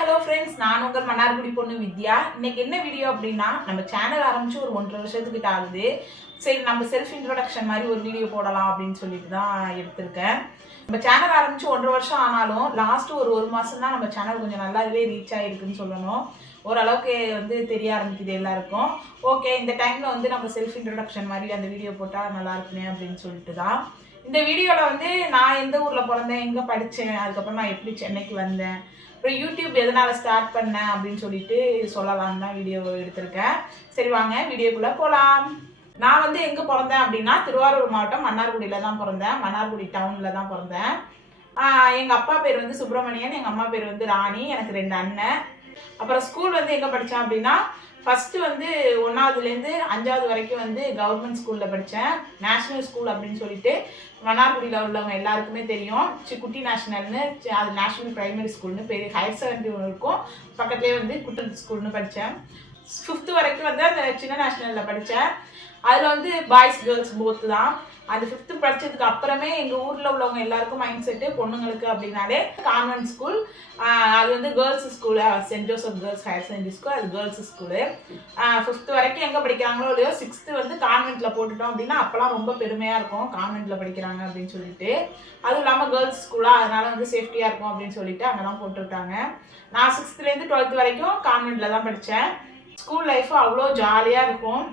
Hello friends, நான் உங்கள் மன்னார்குடி பொண்ணு வித்யா. இன்னைக்கு என்ன வீடியோ அப்படின்னா, நம்ம சேனல் ஆரம்பிச்சு ஒரு 1.5 வருஷத்துக்கிட்ட ஆகுது. சரி, நம்ம செல்ஃப் இன்ட்ரோடக்ஷன் மாதிரி ஒரு வீடியோ போடலாம் அப்படின்னு சொல்லிட்டு தான் எடுத்திருக்கேன். நம்ம சேனல் ஆரம்பிச்சு 1.5 வருஷம் ஆனாலும் லாஸ்ட் ஒரு மாதம் தான் நம்ம சேனல் கொஞ்சம் நல்லாவே ரீச் ஆகிருக்குன்னு சொல்லணும். ஓரளவுக்கு தெரிய ஆரம்பிக்குது எல்லாருக்கும். ஓகே, இந்த டைமில் நம்ம செல்ஃப் இன்ட்ரோடக்ஷன் மாதிரி அந்த வீடியோ போட்டால் நல்லா இருக்குமே அப்படின்னு சொல்லிட்டு தான் இந்த வீடியோவில் நான் எந்த ஊரில் பிறந்தேன், எங்கே படித்தேன், அதுக்கப்புறம் நான் எப்படி சென்னைக்கு வந்தேன், அப்புறம் யூடியூப் எதனால் ஸ்டார்ட் பண்ணேன் அப்படின்னு சொல்லிட்டு சொல்லலாம்னு தான் வீடியோ எடுத்திருக்கேன். சரி, வாங்க வீடியோக்குள்ளே போகலாம். நான் எங்கே பிறந்தேன் அப்படின்னா, திருவாரூர் மாவட்டம் மன்னார்குடியில் தான் பிறந்தேன். மன்னார்குடி டவுனில் தான் பிறந்தேன். எங்கள் அப்பா பேர் சுப்பிரமணியன், எங்கள் அம்மா பேர் ராணி. எனக்கு 2 அண்ணன். அப்புறம் ஸ்கூல் எங்கே படித்தேன் அப்படின்னா, ஃபஸ்ட்டு 1ஆவதுலேருந்து 5ஆவது வரைக்கும் கவர்மெண்ட் ஸ்கூலில் படித்தேன். நேஷ்னல் ஸ்கூல் அப்படின்னு சொல்லிட்டு மன்னார்குடியில் உள்ளவங்க எல்லாருக்குமே தெரியும். குட்டி நேஷ்னல்னு, அது நேஷ்னல் ப்ரைமரி ஸ்கூல்னு பெரிய ஹையர் செகண்டரி ஒன்று இருக்கும். பக்கத்துலேயே குட்டி ஸ்கூல்னு படித்தேன். 5th வரைக்கும் அந்த சின்ன நேஷ்னலில் படித்தேன். அதில் பாய்ஸ் கேர்ள்ஸ் போத்து தான். அந்த 5th படித்ததுக்கு அப்புறமே எங்கள் ஊரில் உள்ளவங்க எல்லாருக்கும் மைண்ட் செட்டு பொண்ணுங்களுக்கு அப்படின்னாலே கான்வென்ட் ஸ்கூல். அது girls school, saint Joseph girls higher secondary school, அது கேர்ள்ஸ் ஸ்கூலு. 5th வரைக்கும் எங்கே படிக்கிறாங்களோ இல்லையோ 6th கான்வென்ட்டில் போட்டுட்டோம் அப்படின்னா அப்போலாம் ரொம்ப பெருமையாக இருக்கும், கான்வென்ட்டில் படிக்கிறாங்க அப்படின்னு சொல்லிட்டு. அதுவும் இல்லாமல் கேர்ள்ஸ் ஸ்கூலாக அதனால சேஃப்டியாக இருக்கும் அப்படின்னு சொல்லிட்டு அங்கே தான் போட்டுருக்காங்க. நான் 6thலேருந்து 12th வரைக்கும் கான்வென்ட்டில் தான் படித்தேன். ஸ்கூல் லைஃப் அவ்வளோ ஜாலியாக இருக்கும்.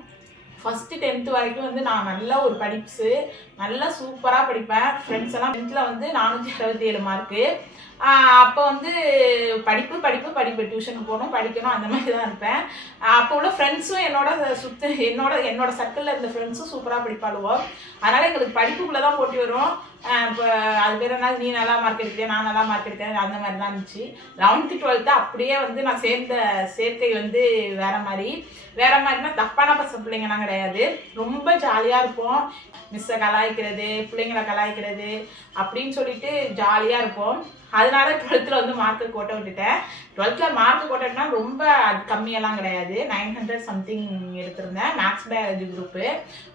ஃபஸ்ட்டு 10th வரைக்கும் நான் நல்ல ஒரு படிப்ஸு, நல்லா சூப்பராக படிப்பேன். ஃப்ரெண்ட்ஸ் எல்லாம் 10th 467 மார்க்கு. அப்போ படிப்பு படிப்பு படிப்பு, டியூஷனுக்கு போகணும், படிக்கணும், அந்த மாதிரி தான் இருப்பேன். அப்போ உள்ள ஃப்ரெண்ட்ஸும் என்னோட சர்க்கிளில் இருந்த ஃப்ரெண்ட்ஸும் சூப்பராக படிப்பாளுவோம். அதனால் எங்களுக்கு படிப்புக்குள்ளே தான் போட்டி வரும். இப்போ அது பேர் என்ன, நீ நல்லா மார்க் எடுக்கிறேன், நான் நல்லா மார்க் எடுக்கிறேன், அந்த மாதிரி தான் இருந்துச்சு. 11th 12th அப்படியே நான் சேர்ந்த சேர்க்கை வேறு மாதிரினா தப்பான பிள்ளைங்கலாம் கிடையாது. ரொம்ப ஜாலியாக இருப்போம். மிஸ்ஸை கலாய்க்கிறது, பிள்ளைங்களை கலாய்க்கிறது அப்படின்னு சொல்லிட்டு ஜாலியாக இருப்போம். அதனால 12th மார்க்கு கோட்டை விட்டுட்டேன். 12th மார்க்கு கோட்டைனா ரொம்ப அது கம்மியெல்லாம் கிடையாது. 900 சம்திங் எடுத்திருந்தேன். Maths biology group.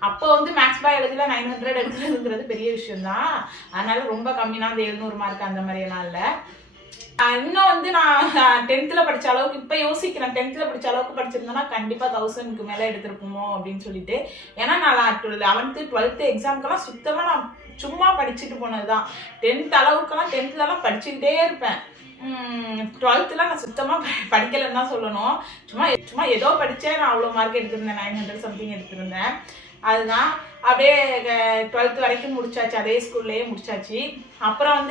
அப்போ மேக்ஸ் பயாலஜியில் 900 எடுக்கிறதுங்கிறது பெரிய விஷயம்தான். அதனால ரொம்ப கம்மினா அந்த 700 மார்க் அந்த மாதிரியெல்லாம் இல்லை. இன்னும் நான் 10th படித்த அளவுக்கு இப்போ யோசிக்கிறேன். 10th படித்த அளவுக்கு படிச்சிருந்தேன்னா கண்டிப்பாக 1000க்கு மேலே எடுத்திருக்குமோ அப்படின்னு சொல்லிட்டு. ஏன்னா நான் 11th 12th எக்ஸாமுக்கெல்லாம் சுத்தமாக நான் சும்மா படிச்சுட்டு போனது தான். 10th அளவுக்கெல்லாம் 10thலலாம் படிச்சுக்கிட்டே இருப்பேன். 12thலாம் நான் சுத்தமாக படிக்கலைன்னு தான் சொல்லணும். சும்மா ஏதோ படித்தேன். நான் அவ்வளோ மார்க் எடுத்திருந்தேன், 900 சம்திங் எடுத்திருந்தேன். அதுதான் அப்படியே 12th வரைக்கும் முடிச்சாச்சு, அதே ஸ்கூல்லேயே முடிச்சாச்சு. அப்புறம்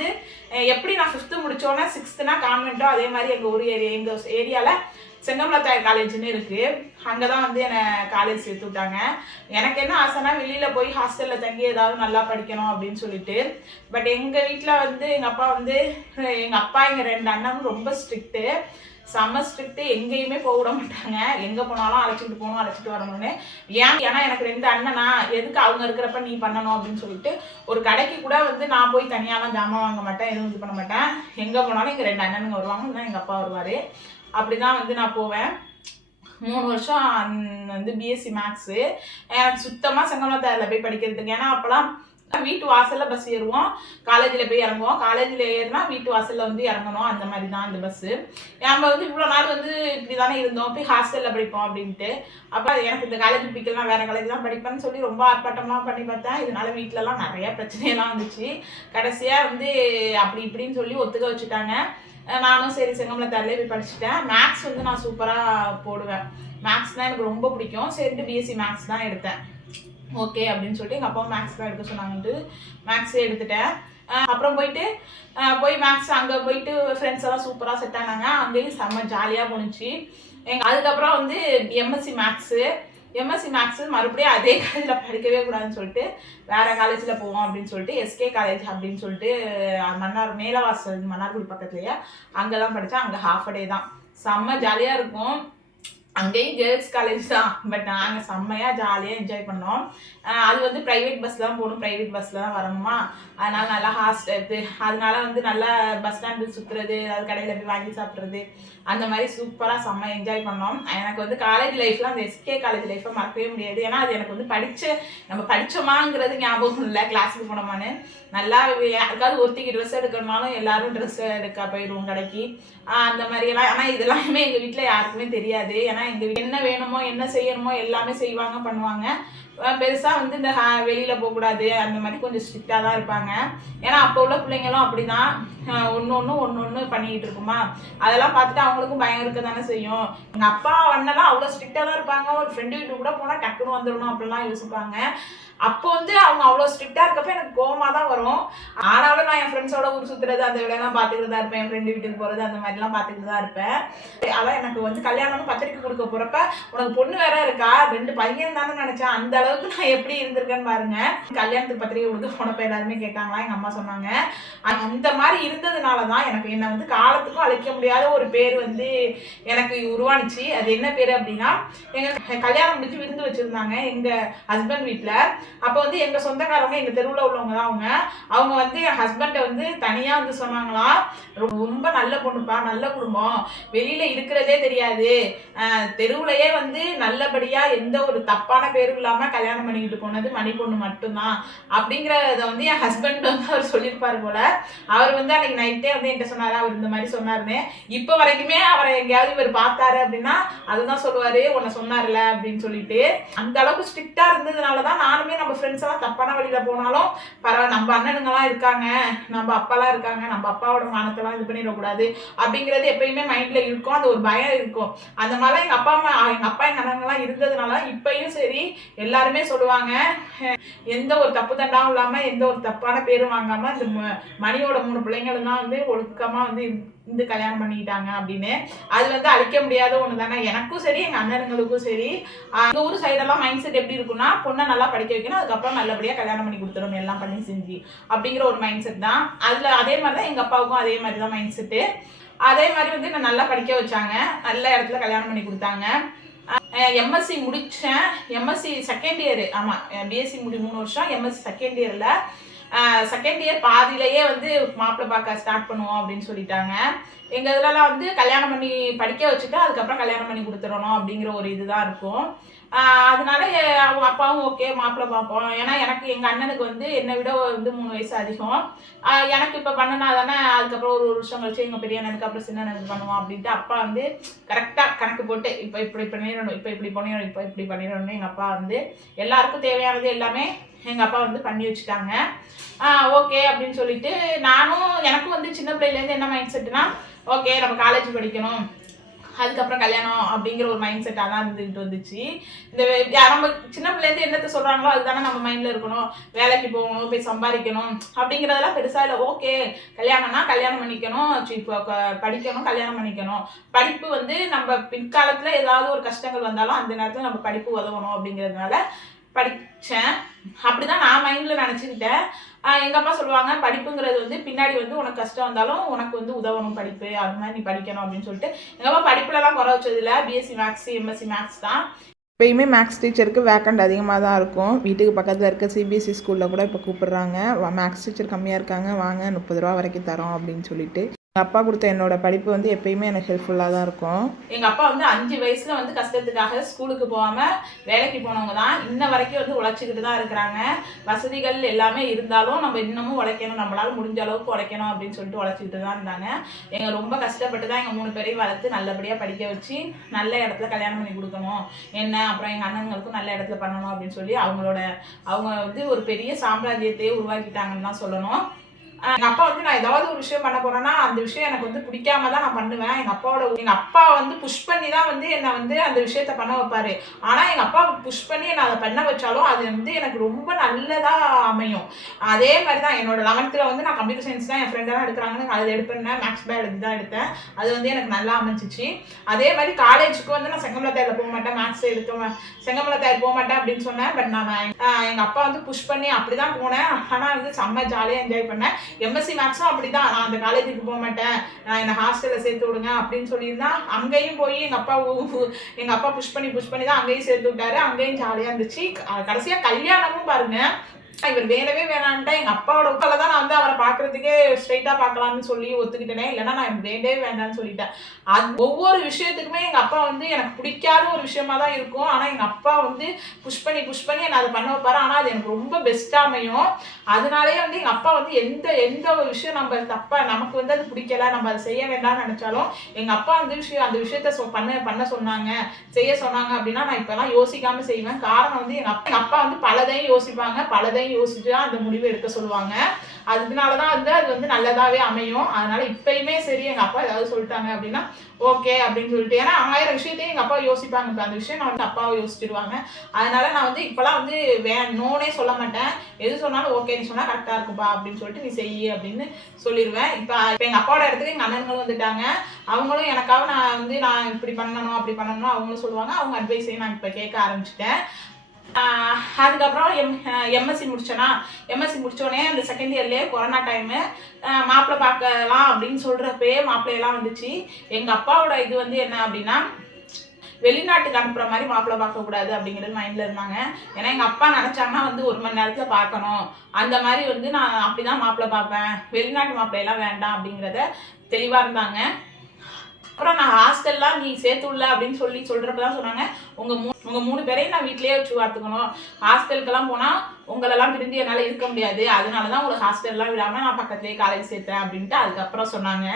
எப்படி நான் 5th முடித்தோன்னே 6thனா கான்வென்ட்டோ அதே மாதிரி எங்கள் ஏரியாவில் செங்கமலத்தாய் காலேஜ்னு இருக்குது. அங்கே தான் என்னை காலேஜ் சேர்த்து விட்டாங்க. எனக்கு என்ன ஆசைனா வெளியில் போய் ஹாஸ்டலில் தங்கி ஏதாவது நல்லா படிக்கணும் அப்படின்னு சொல்லிட்டு. பட் எங்கள் வீட்டில் எங்கள் அப்பா எங்கள் 2 அண்ணனும் ரொம்ப ஸ்ட்ரிக்ட்டு, செம்ம ஸ்ட்ரிக்ட்டு. எங்கேயுமே போக விட மாட்டாங்க. எங்கே போனாலும் அழைச்சிட்டு வரணும்னு. ஏன்னா எனக்கு 2 அண்ணனா, எதுக்கு அவங்க இருக்கிறப்ப நீ பண்ணணும் அப்படின்னு சொல்லிட்டு ஒரு கடைக்கு கூட நான் போய் தனியாலாம் ஜாமான் வாங்க மாட்டேன், எதுவும் இது பண்ண மாட்டேன். எங்கே போனாலும் எங்கள் 2 அண்ணனுங்க வருவாங்க, இல்லை எங்கள் அப்பா வருவார். அப்படி தான் நான் போவேன். 3 வருஷம் பிஎஸ்சி மேக்ஸு. எனக்கு சுத்தமாக செங்கமலத்தாயில் போய் படிக்கிறதுக்கு. ஏன்னா அப்போலாம் வீட்டு வாசலில் பஸ் ஏறுவோம், காலேஜில் போய் இறங்குவோம். காலேஜில் ஏறினா வீட்டு வாசலில் இறங்கணும். அந்த மாதிரி தான் அந்த பஸ்ஸு. நம்ம இவ்வளோ நாள் இப்படி தானே இருந்தோம், போய் ஹாஸ்டலில் படிப்போம் அப்படின்ட்டு. அப்போ எனக்கு இந்த காலேஜ் பிடிக்கலாம், வேறு காலேஜ் தான் படிப்பேன்னு சொல்லி ரொம்ப ஆர்ப்பாட்டமாக பண்ணி பார்த்தேன். இதனால் வீட்டிலலாம் நிறையா பிரச்சனையெல்லாம் வந்துச்சு. கடைசியாக அப்படி இப்படின்னு சொல்லி ஒத்துக்க வச்சுட்டாங்க. நானும் சரி செங்கமலத்தாயிலே போய் படிச்சுட்டேன். மேக்ஸ் நான் சூப்பராக போடுவேன். மேக்ஸ் தான் எனக்கு ரொம்ப பிடிக்கும். சரிட்டு பிஎஸ்சி மேக்ஸ் தான் எடுத்தேன். ஓகே அப்படின்னு சொல்லிட்டு எங்கள் அப்பா மேக்ஸ் தான் எடுக்க சொன்னாங்கன்ட்டு மேக்ஸே எடுத்துட்டேன். அப்புறம் போய் மேக்ஸ் அங்கே போயிட்டு ஃப்ரெண்ட்ஸ் எல்லாம் சூப்பராக செட் ஆனாங்க. அங்கேயும் செம்ம ஜாலியாக போணுச்சு. அதுக்கப்புறம் எம்எஸ்சி மேக்ஸு மறுபடியும் அதே காலேஜில் படிக்கவே கூடாதுன்னு சொல்லிட்டு வேறு காலேஜில் போவோம் அப்படின்னு சொல்லிட்டு எஸ்கே காலேஜ் அப்படின்னு சொல்லிட்டு மேலவாசல் மன்னார்குடி பக்கத்துலேயே அங்கே தான் படித்தேன். அங்கே ½ டே தான். செம்ம ஜாலியாக இருக்கும். அங்கேயும் கேர்ள்ஸ் காலேஜ் தான். பட் நாங்கள் செம்மையாக ஜாலியாக என்ஜாய் பண்ணோம். அது ப்ரைவேட் பஸ்ஸில் தான் போகணும், ப்ரைவேட் பஸ்ஸில் தான் வரணுமா. அதனால் நல்லா அதனால நல்லா பஸ் ஸ்டாண்டு சுற்றுறது, அது கடையில் போய் வாங்கி சாப்பிட்றது, அந்த மாதிரி சூப்பராக செம்ம என்ஜாய் பண்ணோம். எனக்கு காலேஜ் லைஃப்லாம் அந்த எஸ்கே காலேஜ் லைஃப்பை மறக்கவே முடியாது. ஏன்னா அது எனக்கு நம்ம படித்தோமாங்கிறது ஞாபகம் இல்லை, கிளாஸுக்கு போனோமான்னு. நல்லா யாருக்காவது ஒருத்திக்கு ட்ரெஸ் எடுக்கணுமாலும் எல்லோரும் ட்ரெஸ் எடுக்க போயிடுவோம் கடைக்கு. அந்த மாதிரியெல்லாம். ஆனால் இதெல்லாமே எங்கள் வீட்டில் யாருக்குமே தெரியாது. ஏன்னா எங்கள் என்ன வேணுமோ என்ன செய்யணுமோ எல்லாமே செய்வாங்க பண்ணுவாங்க. பெருசாக வந்து இந்த வெளியில் போகக்கூடாது அந்த மாதிரி கொஞ்சம் ஸ்ட்ரிக்டாக தான் இருப்பாங்க. ஏன்னா அப்போ உள்ள பிள்ளைங்களும் அப்படி தான் ஒன்று பண்ணிக்கிட்டு இருக்குமா, அதெல்லாம் பார்த்துட்டு அவங்களுக்கும் பயம் இருக்க தானே செய்யும். எங்கள் அப்பா அண்ணெல்லாம் அவ்வளோ ஸ்ட்ரிக்டாக தான் இருப்பாங்க. ஒரு ஃப்ரெண்டு வீட்டுக்கு கூட போனால் டக்குன்னு வந்துடணும் அப்படிலாம் யோசிப்பாங்க. அப்போ வந்து அவங்க அவ்வளோ ஸ்ட்ரிக்டாக இருக்கப்போ எனக்கு கோவமாக தான் வரும். ஆனாலும் நான் என் ஃப்ரெண்ட்ஸோட ஊர் சுற்றுறது அந்த விடையெல்லாம் பார்த்துக்கிட்டு தான் இருப்பேன். என் ஃப்ரெண்டு வீட்டுக்கு போகிறது அந்த மாதிரிலாம் பார்த்துக்கிட்டு தான் இருப்பேன். அதான் எனக்கு வந்து கல்யாணம்னு பத்திரிக்கை கொடுக்க போகிறப்ப உனக்கு பொண்ணு வேற இருக்கா, 2 பையன் தானே நினச்சேன். அந்த அளவுக்கு நான் எப்படி இருந்திருக்கேன்னு பாருங்க. கல்யாணத்துக்கு பத்திரிக்கை கொடுக்க போனப்ப எல்லாருமே கேட்டாங்களா, எங்கள் அம்மா சொன்னாங்க. அந்த மாதிரி இருந்ததுனால தான் எனக்கு என்னை வந்து காலத்துக்கும் அழைக்க முடியாத ஒரு பேர் வந்து எனக்கு உருவானுச்சு. அது என்ன பேர் அப்படின்னா, எங்கள் கல்யாணம் முடிஞ்சு விருந்து வச்சுருந்தாங்க எங்கள் ஹஸ்பண்ட் வீட்டில். அப்போ வந்து எங்கள் சொந்தக்காரவங்க எங்கள் தெருவில் உள்ளவங்க தான் அவங்க வந்து என் ஹஸ்பண்டை வந்து தனியாக வந்து சொன்னாங்களாம், ரொம்ப நல்ல பொண்ணுப்பா, நல்ல குடும்பம், வெளியில் இருக்கிறதே தெரியாது, தெருவுலையே வந்து நல்லபடியாக எந்த ஒரு தப்பான பேரும் இல்லாமல் கல்யாணம் பண்ணிக்கிட்டு போனது மணி பொண்ணு மட்டும்தான் அப்படிங்கிறத வந்து என் ஹஸ்பண்ட் வந்து அவர் சொல்லியிருப்பார் போல. அவர் வந்து அன்னைக்கு நைட்டே வந்து என்கிட்ட சொன்னார், அவர் இந்த மாதிரி சொன்னாருன்னு. இப்போ வரைக்குமே அவரை எங்கேயாவது இவர் பார்த்தாரு அப்படின்னா அதுதான் சொல்லுவார், உன்னை சொன்னார்ல அப்படின்னு சொல்லிட்டு. அந்த அளவுக்கு ஸ்ட்ரிக்டாக இருந்ததுனால தான் நானுமே நம்ம ஃப்ரெண்ட்ஸ் எல்லாம் தப்பான வழியில் போனாலும் பரவாயில்ல, நம்ம அண்ணனுங்கெல்லாம் இருக்காங்க, நம்ம அப்பாலாம் இருக்காங்க, நம்ம அப்பாவோட மானத்தெல்லாம் இது பண்ணிடக்கூடாது அப்படிங்கிறது எப்பயுமே மைண்டில் இருக்கும். அது ஒரு பயம் இருக்கும். அந்த மாதிரிலாம் எங்கள் அப்பா எங்கள் அண்ணனுங்கெல்லாம் இருந்ததுனால இப்பயும் சரி எல்லாருமே சொல்லுவாங்க, எந்த ஒரு தப்பு தண்டாவும் இல்லாமல் எந்த ஒரு தப்பான பேரும் வாங்காமல் இந்த மணியோட 3 பிள்ளைங்களும் தான் வந்து ஒழுக்கமாக வந்து இந்த கல்யாணம் பண்ணிக்கிட்டாங்க அப்படின்னு. அது வந்து அழிக்க முடியாத ஒன்று தானே. எனக்கும் சரி எங்கள் அண்ணனுங்களுக்கும் சரி. எங்கள் ஊர் சைடெல்லாம் மைண்ட் செட் எப்படி இருக்குன்னா, பொண்ணை நல்லா படிக்க வைக்கணும், அதுக்கப்புறம் நல்லபடியாக கல்யாணம் பண்ணி கொடுத்துடணும் எல்லாம் பண்ணி செஞ்சு அப்படிங்கிற ஒரு மைண்ட் செட் தான். அதில் அதே மாதிரி தான் எங்கள் அப்பாவுக்கும் அதே மாதிரி தான் மைண்ட் செட்டு. அதே மாதிரி வந்து என்னை நல்லா படிக்க வச்சாங்க, நல்ல இடத்துல கல்யாணம் பண்ணி கொடுத்தாங்க. எம்எஸ்சி முடித்தேன். எம்எஸ்சி செகண்ட் இயரு, ஆமாம் பிஎஸ்சி 3 வருஷம், எம்எஸ்சி செகண்ட் இயர் பாதியிலேயே வந்து மாப்பிள்ளை பார்க்க ஸ்டார்ட் பண்ணுவோம் அப்படின்னு சொல்லிட்டாங்க. எங்கள் இதுலலாம் வந்து கல்யாணம் பண்ணி படிக்க வச்சுட்டு அதுக்கப்புறம் கல்யாணம் பண்ணி கொடுத்துடணும் அப்படிங்கிற ஒரு இதுதான் இருக்கும். அதனால அவங்க அப்பாவும் ஓகே மாப்பிள்ளை பார்ப்போம். ஏன்னா எனக்கு எங்கள் அண்ணனுக்கு வந்து என்னை விட வந்து 3 வயசு அதிகம். எனக்கு இப்போ பண்ணினா தானே அதுக்கப்புறம் ஒரு வருஷம் கழிச்சு எங்கள் பெரிய அண்ணனுக்கு அப்புறம் சின்ன அண்ணனுக்கு பண்ணுவோம் அப்படின்ட்டு அப்பா வந்து கரெக்டாக கணக்கு போட்டு இப்போ இப்படி பண்ணிடணும், இப்போ இப்படி பண்ணிடணும், இப்போ இப்படி பண்ணிடணும்னு எங்கள் அப்பா வந்து எல்லாருக்கும் தேவையானது எல்லாமே எங்கள் அப்பா வந்து பண்ணி வச்சுட்டாங்க. ஓகே அப்படின்னு சொல்லிட்டு எனக்கும் வந்து சின்ன பிள்ளையிலேருந்து என்ன மைண்ட் செட்டுனா, ஓகே நம்ம காலேஜ் படிக்கணும், அதுக்கப்புறம் கல்யாணம் அப்படிங்கிற ஒரு மைண்ட் செட்டாக தான் இருந்துகிட்டு வந்துச்சு. இந்த நம்ம சின்ன பிள்ளைலேருந்து என்னத்தை சொல்கிறாங்களோ அதுதானே நம்ம மைண்டில் இருக்கணும். வேலைக்கு போகணும், போய் சம்பாதிக்கணும் அப்படிங்கிறதெல்லாம் பெருசாக இல்லை. ஓகே கல்யாணம்னா கல்யாணம் பண்ணிக்கணும், இப்போ படிக்கணும், கல்யாணம் பண்ணிக்கணும். படிப்பு வந்து நம்ம பிற்காலத்தில் ஏதாவது ஒரு கஷ்டங்கள் வந்தாலும் அந்த நேரத்தில் நம்ம படிப்பு உதவணும் அப்படிங்கிறதுனால படித்தேன். அப்படி தான் நான் மைண்டில் நினச்சிக்கிட்டேன். எங்கள் அப்பா சொல்லுவாங்க, படிப்புங்கிறது வந்து பின்னாடி வந்து உனக்கு கஷ்டம் வந்தாலும் உனக்கு வந்து உதவணும் படிப்பு, அது மாதிரி நீ படிக்கணும் அப்படின்னு சொல்லிட்டு. எங்கள் அப்பா படிப்புலலாம் குறை வச்சதில்லை. பிஎஸ்சி மேக்ஸ், எம்எஸ்சி மேக்ஸ் தான். எப்பயுமே மேக்ஸ் டீச்சருக்கு வேக்கண்ட் அதிகமாக தான் இருக்கும். வீட்டுக்கு பக்கத்தில் இருக்க சிபிஎஸ்சி ஸ்கூலில் கூட இப்போ கூப்பிடுறாங்க, மேக்ஸ் டீச்சர் கம்மியாக இருக்காங்க, வாங்க 30 ரூபா வரைக்கும் தரோம் அப்படின்னு சொல்லிட்டு. எங்கள் அப்பா கொடுத்த என்னோட படிப்பு வந்து எப்பயுமே எனக்கு ஹெல்ப்ஃபுல்லாக தான் இருக்கும். எங்கள் அப்பா வந்து 5 வயசில் வந்து கஷ்டத்துக்காக ஸ்கூலுக்கு போகாமல் வேலைக்கு போனவங்க தான் இன்ன வரைக்கும் வந்து உழைச்சிக்கிட்டு தான் இருக்கிறாங்க. வசதிகள் எல்லாமே இருந்தாலும் நம்ம இன்னமும் உழைக்கணும், நம்மளால் முடிஞ்ச அளவுக்கு உழைக்கணும் அப்படின்னு சொல்லிட்டு உழைச்சிக்கிட்டு தான் இருந்தாங்க. எங்கள் ரொம்ப கஷ்டப்பட்டு தான் எங்கள் 3 பேரையும் வளர்த்து நல்லபடியாக படிக்க வச்சு நல்ல இடத்துல கல்யாணம் பண்ணி கொடுக்கணும் அப்புறம் எங்கள் அண்ணனுங்களுக்கும் நல்ல இடத்துல பண்ணணும் அப்படின்னு சொல்லி அவங்க வந்து ஒரு பெரிய சாம்ராஜ்யத்தையே உருவாக்கிட்டாங்கன்னு தான் சொல்லணும். எங்கள் அப்பா வந்து நான் ஏதாவது ஒரு விஷயம் பண்ண போறேன்னா அந்த விஷயம் எனக்கு வந்து பிடிக்காம தான் நான் பண்ணுவேன். எங்கள் அப்பா வந்து புஷ் பண்ணி தான் வந்து என்னை வந்து அந்த விஷயத்த பண்ண வைப்பாரு. ஆனால் எங்கள் அப்பா புஷ் பண்ணி என்னை அதை பண்ண வச்சாலும் அது வந்து எனக்கு ரொம்ப நல்லதாக அமையும். அதே மாதிரி தான் என்னோட 11th வந்து நான் கம்ப்யூட்டர் சயின்ஸ் தான் என் ஃப்ரெண்டெல்லாம் எடுக்கிறாங்கன்னு அதில் எடுப்பேன், மேக்ஸ் பயாலஜி தான் எடுத்தேன். அது வந்து எனக்கு நல்லா அமைஞ்சிச்சு. அதே மாதிரி காலேஜுக்கு வந்து நான் செங்கமலத்தாயில் போக மாட்டேன், மேக்ஸ் எடுக்க செங்கமலத்தாயில் போக மாட்டேன் அப்படின்னு சொன்னேன். பட் நான் எங்கள் அப்பா வந்து புஷ் பண்ணி அப்படி தான் போனேன். ஆனால் வந்து செம்ம ஜாலியாக என்ஜாய் பண்ணேன். எம்எஸ்சி மேக்ஸும் அப்படி தான், நான் அந்த காலேஜுக்கு போக மாட்டேன், நான் என்னை ஹாஸ்டலில் சேர்த்து விடுங்க அப்படின்னு சொல்லியிருந்தா அங்கேயும் போய் எங்கள் அப்பா புஷ் பண்ணி தான் அங்கேயும் சேர்த்து விட்டாரு. அங்கேயும் ஜாலியாக இருந்துச்சு. கடைசியாக கல்யாணமும் பாருங்கள், இவர் வேணவே வேணான்ட்டா எங்க அப்பாவோட உட்கால தான் நான் வந்து அவரை பாக்குறதுக்கே ஸ்ட்ரைட்டா பாக்கலாம்னு சொல்லி ஒத்துக்கிட்டேனே, இல்லைன்னா நான் வேண்டவே வேண்டாம்னு சொல்லிட்டேன். அது ஒவ்வொரு விஷயத்துக்குமே எங்க அப்பா வந்து எனக்கு பிடிக்காத ஒரு விஷயமா தான் இருக்கும். ஆனா எங்க அப்பா வந்து புஷ் பண்ணி என்ன அதை பண்ண வைப்பாரு. ஆனா அது எனக்கு ரொம்ப பெஸ்டா அமையும். அதனாலேயே வந்து எங்க அப்பா வந்து எந்த எந்த ஒரு விஷயம் நம்ம தப்பா நமக்கு வந்து அது பிடிக்கல, நம்ம அதை செய்ய வேண்டாம்னு நினைச்சாலும் எங்க அப்பா அந்த விஷயத்த பண்ண சொன்னாங்க, செய்ய சொன்னாங்க அப்படின்னா நான் இப்பெல்லாம் யோசிக்காம செய்வேன். காரணம் வந்து எங்க அப்பா வந்து பலதையும் யோசிப்பாங்க, பலதையும் யோசிச்சு தான் அந்த முடிவு எடுக்க சொல்லுவாங்க. அதனாலதான் வந்து அது வந்து நல்லதாவே அமையும். அதனால இப்பயுமே சரி, எங்க அப்பா ஏதாவது சொல்லிட்டாங்க அப்படின்னா ஓகே அப்படின்னு சொல்லிட்டு, ஏன்னா 1000 விஷயத்தையும் எங்க அப்பா யோசிப்பாங்க. இப்ப அந்த விஷயம் நான் வந்து அப்பாவை யோசிச்சிருவாங்க. அதனால நான் வந்து இப்பெல்லாம் வந்து நோனே சொல்ல மாட்டேன். எது சொன்னாலும் ஓகே, நீ சொன்னா கரெக்டா இருக்குப்பா அப்படின்னு சொல்லிட்டு நீ செய்யி அப்படின்னு சொல்லிடுவேன். இப்ப எங்க அப்பாவோட இடத்துக்கு எங்க அண்ணன்களும் வந்துட்டாங்க. அவங்களும் எனக்காக நான் இப்படி பண்ணணும் அப்படி பண்ணணும் அவங்களும் சொல்லுவாங்க. அவங்க அட்வைஸையும் நான் இப்ப கேட்க ஆரம்பிச்சிட்டேன். அதுக்கப்புறம் எம்எஸ்சி முடிச்சேனா, எம்எஸ்சி முடிச்சோடனே அந்த செகண்ட் இயர்லேயே கொரோனா டைமு, மாப்பிள்ளை பார்க்கலாம் அப்படின்னு சொல்கிறப்பயே மாப்பிள்ளையெல்லாம் வந்துச்சு. எங்கள் அப்பாவோட இது வந்து என்ன அப்படின்னா, வெளிநாட்டுக்கு அனுப்புகிற மாதிரி மாப்பிள்ளை பார்க்கக்கூடாது அப்படிங்கிறது மைண்டில் இருந்தாங்க. ஏன்னா எங்கள் அப்பா நினச்சாங்கன்னா வந்து 1 மணி நேரத்தில் பார்க்கணும், அந்த மாதிரி வந்து நான் அப்படி தான் மாப்பிள்ளை பார்ப்பேன், வெளிநாட்டு மாப்பிள்ளையெல்லாம் வேண்டாம் அப்படிங்கிறத தெளிவாக இருந்தாங்க. அப்புறம் நான் ஹாஸ்டல்லாம் நீ சேர்த்து உள்ள அப்படின்னு சொல்கிறப்ப தான் சொன்னாங்க, உங்க 3 பேரையும் நான் வீட்லயே வச்சு பார்த்துக்கணும், ஹாஸ்டலுக்கெல்லாம் போனால் உங்களெல்லாம் பிரிந்து என்னால் இருக்க முடியாது, அதனால தான் உங்களுக்கு ஹாஸ்டல்லாம் விடாமல் நான் பக்கத்துலேயே காலேஜ் சேர்த்தேன் அப்படின்ட்டு அதுக்கப்புறம் சொன்னாங்க.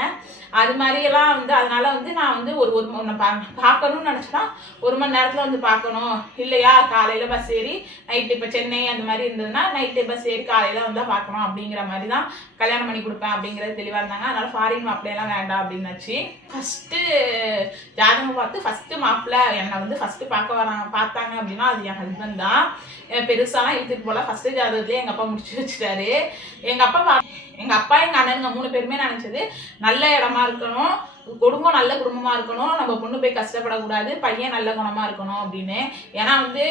அது மாதிரியெல்லாம் வந்து அதனால வந்து நான் வந்து ஒன்று பார்க்கணும்னு நினச்சேன்னா 1 மணி நேரத்தில் வந்து பார்க்கணும், இல்லையா காலையில் பஸ் ஏறி நைட்டு, இப்போ சென்னை அந்த மாதிரி இருந்ததுன்னா நைட்டு பஸ் ஏறி காலையில் வந்தால் பார்க்கணும் அப்படிங்கிற மாதிரி தான் கல்யாணம் பண்ணி கொடுப்பேன் அப்படிங்கிறது தெளிவாக இருந்தாங்க. அதனால ஃபாரின் மாப்பிள்ளையெல்லாம் வேண்டாம் அப்படின்னாச்சு. ஃபஸ்ட்டு ஜாதகம் பார்த்து ஃபஸ்ட்டு மாப்பிள்ளை என்னை வந்து ஃபஸ்ட்டு பார்த்தாங்க அப்படின்னா அது என் ஹஸ்பண்ட் தான். பெருசாலாம் இழுத்துட்டு போல, ஃபஸ்ட்டு ஜாதகத்துலேயே எங்கள் அப்பா முடிச்சு வச்சுட்டாரு. எங்கள் அப்பா எங்கள் அண்ணனுங்க 3 பேருமே நினச்சது நல்ல இடமா இருக்கணும், குடும்பம் நல்ல குடும்பமா இருக்கணும், நம்ம பொண்ணு போய் கஷ்டப்படக்கூடாது, பையன் நல்ல குணமா இருக்கணும் அப்படின்னு. ஏன்னா வந்து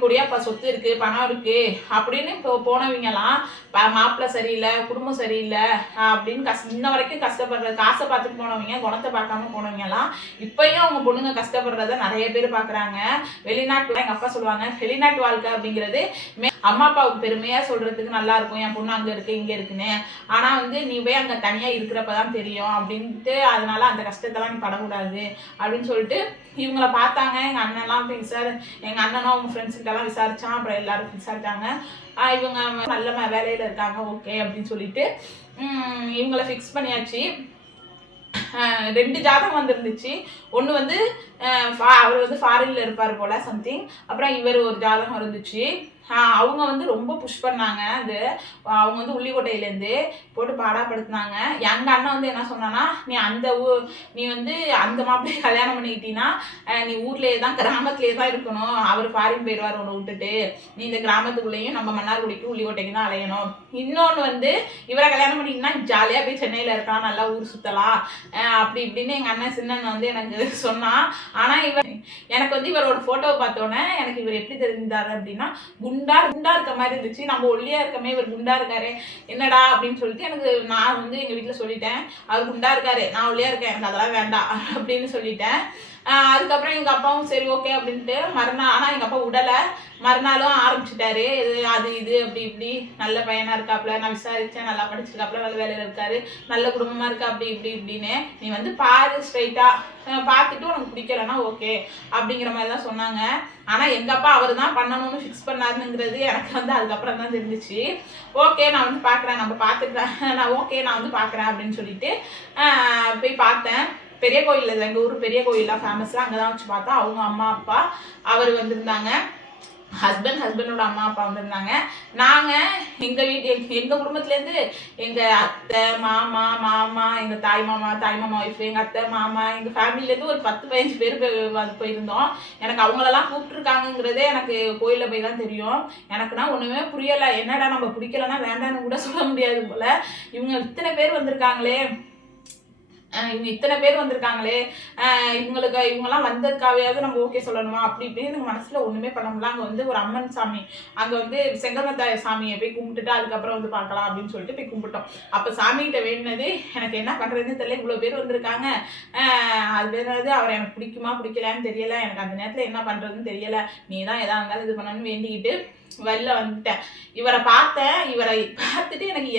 கோடியா இப்போ சொத்து இருக்கு, பணம் இருக்கு அப்படின்னு இப்போ போனவங்கலாம் மாப்பிள்ளை சரியில்லை, குடும்பம் சரியில்லை அப்படின்னு இன்ன வரைக்கும் கஷ்டப்படுறது, காசை பார்த்துட்டு போனவங்க, குணத்தை பார்க்காம போனவங்கலாம் இப்பயும் அவங்க பொண்ணுங்க கஷ்டப்படுறத நிறைய பேர் பார்க்குறாங்க. வெளிநாட்டு எங்கள் அப்பா சொல்லுவாங்க, வெளிநாட்டு வாழ்க்கை அப்படிங்கிறது அம்மா அப்பாவுக்கு பெருமையாக சொல்கிறதுக்கு நல்லா இருக்கும், என் பொண்ணு அங்கே இருக்கு இங்கே இருக்குன்னு. ஆனால் வந்து நீ போய் அங்கே தனியாக இருக்கிறப்ப தான் தெரியும் அப்படின்ட்டு, அதனால அந்த கஷ்டத்தெல்லாம் நீ படக்கூடாது அப்படின்னு சொல்லிட்டு இவங்கள பார்த்தாங்க. எங்கள் அண்ணன்லாம் போய் எங்கள் அண்ணனும் அவங்க ஃப்ரெண்ட்ஸுக்கிட்டலாம் விசாரித்தான். அப்புறம் எல்லாரும் விசாரித்தாங்க, இவங்க நல்ல வேலையில் இருக்காங்க ஓகே அப்படின்னு சொல்லிட்டு இவங்கள ஃபிக்ஸ் பண்ணியாச்சு. 2 ஜாதகம் வந்துருந்துச்சு. ஒன்று வந்து அவர் வந்து ஃபாரின்ல இருப்பார் போல சம்திங். அப்புறம் இவர் ஒரு ஜாதகம் இருந்துச்சு. அவங்க வந்து ரொம்ப புஷ் பண்ணாங்க. அவங்க வந்து உள்ளிக்கோட்டையிலேருந்து போட்டு பாடாப்படுத்தினாங்க. எங்கள் அண்ணன் வந்து என்ன சொன்னான்னா, நீ வந்து அந்த மாப்பிள்ளையை கல்யாணம் பண்ணிக்கிட்டீங்கன்னா நீ ஊர்லேயே தான், கிராமத்துலேயே தான் இருக்கணும், அவர் ஃபாரின் போயிடுவார் உன்னை விட்டுட்டு, நீ இந்த கிராமத்துக்குள்ளேயும் நம்ம மன்னார்குடிக்கு உள்ளிக்கோட்டைக்கு தான் அலையணும். இன்னொன்று வந்து இவரை கல்யாணம் பண்ணிக்கிட்டீங்கன்னா ஜாலியாக போய் சென்னையில் இருக்கலாம், நல்லா ஊர் சுற்றலாம் அப்படி இப்படின்னு எங்கள் அண்ணன் சின்னண்ணன் வந்து எனக்கு சொன்னான். ஆனால் எனக்கு வந்து இவரோட ஃபோட்டோவை பார்த்தோன்னே எனக்கு இவர் எப்படி தெரிஞ்சாரு அப்படின்னா, குண்டா இருக்க மாதிரி இருந்துச்சு. நம்ம ஒல்லியா இருக்கமே, இவர் குண்டா இருக்காரு என்னடா அப்படின்னு சொல்லிட்டு நான் வந்து எங்க வீட்டுல சொல்லிட்டேன், அவர் குண்டா இருக்காரு, நான் ஒல்லியா இருக்கேன், எனக்கு அதெல்லாம் வேண்டாம் அப்படின்னு சொல்லிட்டேன். அதுக்கப்புறம் எங்க அப்பாவும் சரி ஓகே அப்படின்ட்டு மறுநாள், ஆனா எங்க அப்பா விடல, மறுநாளும் ஆரம்பிச்சுட்டாரு, இது அப்படி இப்படி நல்ல பையனா இருக்காப்புல, நான் விசாரிச்சேன், நல்லா படிச்சிருக்காப்புல, நல்ல வேலையில இருக்காரு, நல்ல குடும்பமா இருக்கா அப்படி இப்படின்னு, நீ வந்து பாரு ஸ்ட்ரைட்டா, பார்த்துட்டு உனக்கு பிடிக்கலன்னா ஓகே அப்படிங்கிற மாதிரி தான் சொன்னாங்க. ஆனால் எங்கள் அப்பா அவர் தான் பண்ணணும்னு ஃபிக்ஸ் பண்ணாருங்கிறது எனக்கு வந்து அதுக்கப்புறம் தான் தெரிஞ்சிச்சு. ஓகே நான் வந்து பார்க்குறேன், நம்ம பார்த்துக்கிறேன், நான் ஓகே நான் வந்து பார்க்குறேன் அப்படின்னு சொல்லிட்டு போய் பார்த்தேன். பெரிய கோயில், எங்கள் ஊர் பெரிய கோயிலாம் ஃபேமஸாக, அங்கே தான் வச்சு பார்த்தா அவங்க அம்மா அப்பா அவர் வந்திருந்தாங்க, ஹஸ்பண்டோட அம்மா அப்பா வந்திருந்தாங்க. நாங்கள் எங்கள் குடும்பத்துலேருந்து எங்கள் அத்தை மாமா, எங்கள் தாய் மாமா ஒய்ஃப், எங்கள் அத்தை மாமா, எங்கள் ஃபேமிலியிலேருந்து ஒரு 10-15 பேர் போயிருந்தோம். எனக்கு அவங்களெல்லாம் கூப்பிட்டுருக்காங்கங்கிறதே எனக்கு கோயிலில் போய் தான் தெரியும். எனக்குன்னா ஒன்றுமே புரியலை, என்னடா நம்ம பிடிக்கலன்னா வேண்டான்னு கூட சொல்ல முடியாது போல், இத்தனை பேர் வந்திருக்காங்களே, இவங்கெல்லாம் வந்ததுக்காகவே நம்ம ஓகே சொல்லணுமா அப்படி இப்படின்னு எனக்கு மனசுல ஒண்ணுமே பண்ண முடியல. அங்க வந்து ஒரு அம்மன் சாமி, அங்க வந்து செங்கமத்தாய சாமியை போய் கும்பிட்டுட்டு அதுக்கப்புறம் வந்து பார்க்கலாம் அப்படின்னு சொல்லிட்டு போய் கும்பிட்டோம். அப்ப சாமிகிட்ட வேண்டினது, எனக்கு என்ன பண்றதுன்னு தெரியல, இவ்வளவு பேர் வந்திருக்காங்க, அது வேறது அவர் எனக்கு பிடிக்குமா பிடிக்கலான்னு தெரியல, எனக்கு அந்த நேரத்துல என்ன பண்றதுன்னு தெரியல, நீ தான் எதா இருந்தாலும் இது பண்ணணும்னு வேண்டிக்கிட்டு வெளில வந்துட்டேன். இவரை பார்த்தேன். இவரை பார்த்துட்டு எனக்கு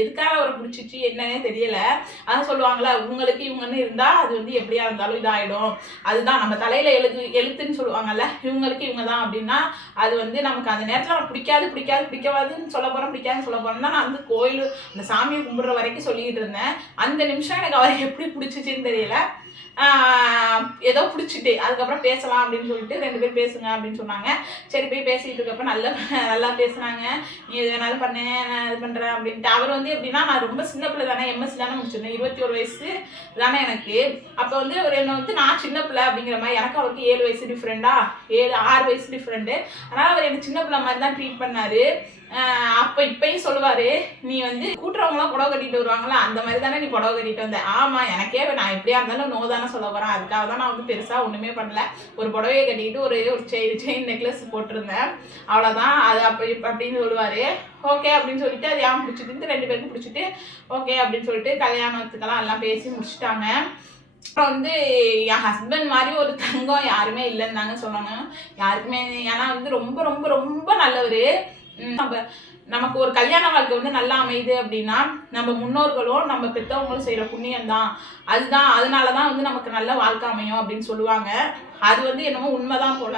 எதுக்காக அவரை பிடிச்சிச்சு என்னன்னே தெரியல. அதான் சொல்லுவாங்களே, உங்களுக்கு இவங்கன்னு இருந்தால் அது வந்து எப்படியா இருந்தாலும் இதாகிடும். அதுதான் நம்ம தலையில் எழுத்துன்னு சொல்லுவாங்கல்ல, இவங்களுக்கு இவங்க தான் அப்படின்னா அது வந்து நமக்கு அந்த நேரத்தில் நம்ம பிடிக்காதுன்னு சொல்ல போகிறோம், பிடிக்காதுன்னு சொல்ல போகிறோம்னா நான் வந்து கோயில் அந்த சாமியை கும்பிட்ற வரைக்கும் சொல்லிக்கிட்டு இருந்தேன். அந்த நிமிஷம் எனக்கு அவரை எப்படி பிடிச்சிச்சின்னு தெரியல. ஏதோ பிடிச்சிட்டு அதுக்கப்புறம் பேசலாம் அப்படின்னு சொல்லிட்டு 2 பேர் பேசுங்க அப்படின்னு சொன்னாங்க. சரி போய் பேசிகிட்டு இருக்கப்ப நல்லா பேசுனாங்க. நீ எது வேணாலும் பண்ணேன், நான் இது பண்ணுறேன் அப்படின்ட்டு. அவர் வந்து எப்படின்னா, நான் ரொம்ப சின்ன பிள்ளை தானே, எம்எஸ்சி தானே முடிச்சிருந்தேன், 21 வயசு தானே எனக்கு. அப்போ வந்து அவர் என்ன வந்து நான் சின்ன பிள்ளை அப்படிங்கிற மாதிரி, எனக்கு அவருக்கு 7 வயசு டிஃப்ரெண்டா, 6 வயசு டிஃப்ரெண்ட்டு. அதனால் அவர் எனக்கு சின்ன பிள்ளை மாதிரி தான் ட்ரீட் பண்ணார். அப்போ இப்பயும் சொல்லுவார், நீ வந்து கூட்டுறவங்களாம் புடவை கட்டிட்டு வருவாங்களா, அந்த மாதிரி தானே நீ புடவை கட்டிட்டு வந்த. ஆமாம், எனக்கே நான் எப்படியா இருந்தாலும் நோ தானே சொல்ல போகிறேன். அதுக்காக தான் நான் வந்து பெருசாக ஒன்றுமே பண்ணல. ஒரு புடவையை கட்டிக்கிட்டு ஒரு செயின் நெக்லஸ் போட்டிருந்தேன், அவ்வளோதான். அது அப்படின்னு சொல்லுவார். ஓகே அப்படின்னு சொல்லிட்டு அது ஏன் பிடிச்சிட்டு 2 பேருக்கும் பிடிச்சிட்டு ஓகே அப்படின்னு சொல்லிட்டு கல்யாணத்துக்கெல்லாம் எல்லாம் பேசி முடிச்சுட்டாங்க. அப்புறம் வந்து என் ஹஸ்பண்ட் மாதிரி ஒரு தங்கம் யாருமே இல்லைன்னு தாங்க சொல்லணும், யாருக்குமே. ஏன்னா வந்து ரொம்ப ரொம்ப ரொம்ப நல்லவர். நமக்கு ஒரு கல்யாண வாழ்க்கை வந்து நல்லா அமையுது அப்படின்னா நம்ம முன்னோர்களும் நம்ம பெற்றவங்களும் செய்கிற புண்ணியம் தான். அதுதான், அதனால தான் வந்து நமக்கு நல்ல வாழ்க்கை அமையும் அப்படின்னு சொல்லுவாங்க. அது வந்து என்னமோ உண்மைதான் போல.